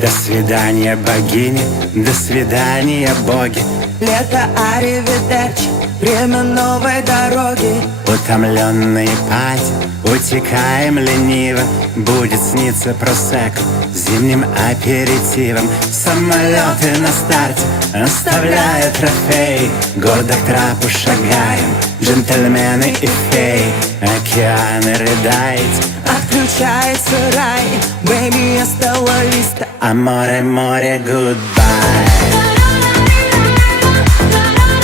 До свидания, богини, до свидания, боги. Лето, аривидерчи, время новой дороги. Утомленные пати, утекаем лениво. Будет сниться просекко зимним аперитивом. Самолеты на старте оставляют трофеи. Гордо к трапу шагаем, джентльмены и феи. Океаны рыдает, Отключается рай, бэйби, я стала листа. а море, море, goodbye.